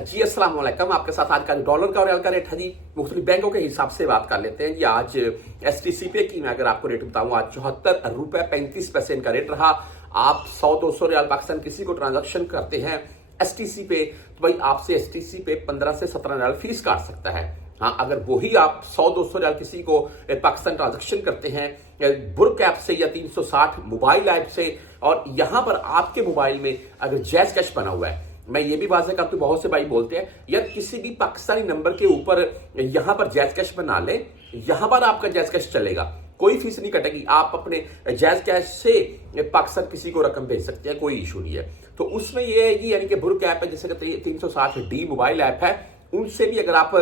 जी अस्सलाम वालेकुम। आपके साथ आज का डॉलर का और रियाल का रेट है जी, मुख्तलिफ बैंकों के हिसाब से बात कर लेते हैं जी। आज एसटीसी पे की मैं अगर आपको रेट बताऊं, आज 74 रुपए 35 पैसे इनका रेट रहा। आप 100-200 रियाल पाकिस्तान किसी को ट्रांजैक्शन करते हैं एसटीसी पे, तो भाई आपसे एसटीसी पे 15 से 17 रियाल फीस काट सकता है। हाँ, अगर वही आप 100-200 रियाल किसी को पाकिस्तान ट्रांजैक्शन करते हैं बुर्क ऐप से या 360 मोबाइल ऐप से, और यहां पर आपके मोबाइल में अगर जैज कैश बना हुआ है, मैं ये भी वाज़ेह करता हूं, बहुत से भाई बोलते हैं यार किसी भी पाकिस्तानी नंबर के ऊपर यहां पर जैज कैश बना ले, यहां पर आपका जैज कैश चलेगा, कोई फीस नहीं कटेगी। आप अपने जैज कैश से पाकिस्तान किसी को रकम भेज सकते हैं, कोई इशू नहीं है। तो उसमें ये है कि यानी कि बुर्क ऐप है, जैसे 360D मोबाइल ऐप है, उनसे भी अगर आप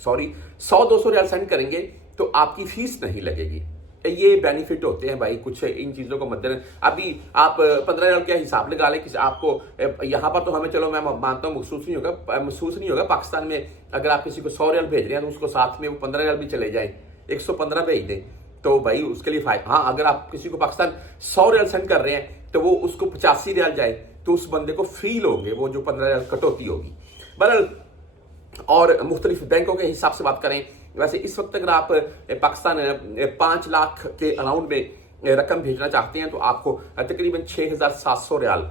100-200 रियाल सेंड करेंगे तो आपकी फीस नहीं लगेगी। ये बेनिफिट होते हैं भाई कुछ इन चीजों को मद्देनजर। अभी आप 15 रियाल क्या हिसाब लगा लें कि आपको यहां पर तो हमें, चलो मैं मानता हूं महसूस नहीं होगा पाकिस्तान में अगर आप किसी को 100 रियाल भेज रहे हैं तो उसको साथ में वो 15 रियाल भी चले जाए, 115 भेज दें तो भाई उसके लिए फायदा। हाँ, अगर आप किसी को पाकिस्तान 100 रियाल सेंड कर रहे हैं तो वो उसको 85 रियाल जाए तो उस बंदे को फील होंगे वो जो 15 रियाल कटौती होगी। बहरहाल, और मुख्तलिफ बैंकों के हिसाब से बात करें, वैसे इस वक्त अगर आप पाकिस्तान 5 लाख के अराउंड में रकम भेजना चाहते हैं तो आपको तकरीबन 6,700 रियाल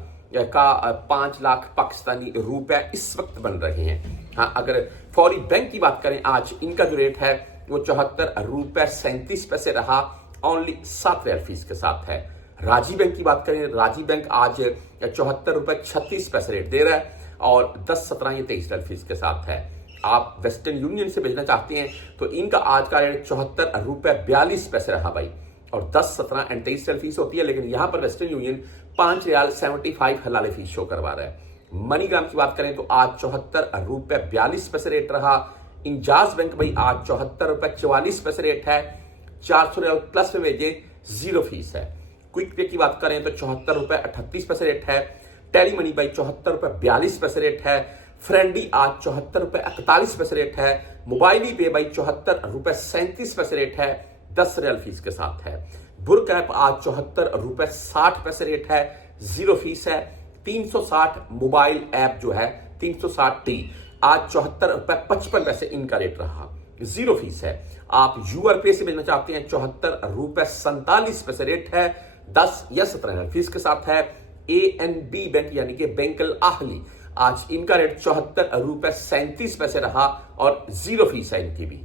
का 5 लाख पाकिस्तानी रुपए इस वक्त बन रहे हैं। हाँ, अगर फौरी बैंक की बात करें, आज इनका जो रेट है वो 74 रुपए 37 पैसे रहा, ओनली 7 रियाल फीस के साथ है। राजी बैंक की बात करें, राजी बैंक आज 74 रुपए 36 पैसे रेट दे रहा है और 10, 17 या 23 रियाल फीस के साथ है। आप वेस्टर्न यूनियन से भेजना चाहते हैं तो इनका आज का रेट 74 रुपए 42 पैसे रहा भाई, और 10, 17 एंड 23 रियाल फीस होती है, लेकिन यहां पर वेस्टर्न यूनियन 5 रियाल 75 हलाले फीस शो करवा रहा है। मनीग्राम की बात करें तो आज 74 रुपए 42 पैसे रेट रहा। इंजाज बैंक भाई आज 74 रुपए 44 पैसे रेट है, 400 रियाल प्लस में भेजे, जीरो फीस है। क्विक पे की बात करें तो 74 रुपए 38 पैसे रेट है। टेली मनी भाई 74 रुपए 42 पैसे रेट है। फ्रेंडी आज 74 रुपए 41 पैसे रेट है। मोबाइली पे भाई 74 रुपए 37 पैसे रेट है, 10 रियाल फीस के साथ है। बुर्क ऐप आज 74 रुपए 60 पैसे रेट है, जीरो फीस है। 360 मोबाइल ऐप जो है 360T आज 74 रुपए 55 पैसे इनका रेट रहा, जीरो फीस है। आप यूआर पे से भेजना चाहते हैं 74 रुपए 47 पैसे रेट है, 10 या 17 रियाल फीस के साथ है। ANB बैंक यानी कि बैंकल आहली, आज इनका रेट 74 रुपए 37 पैसे रहा और जीरो फीस है इनकी भी।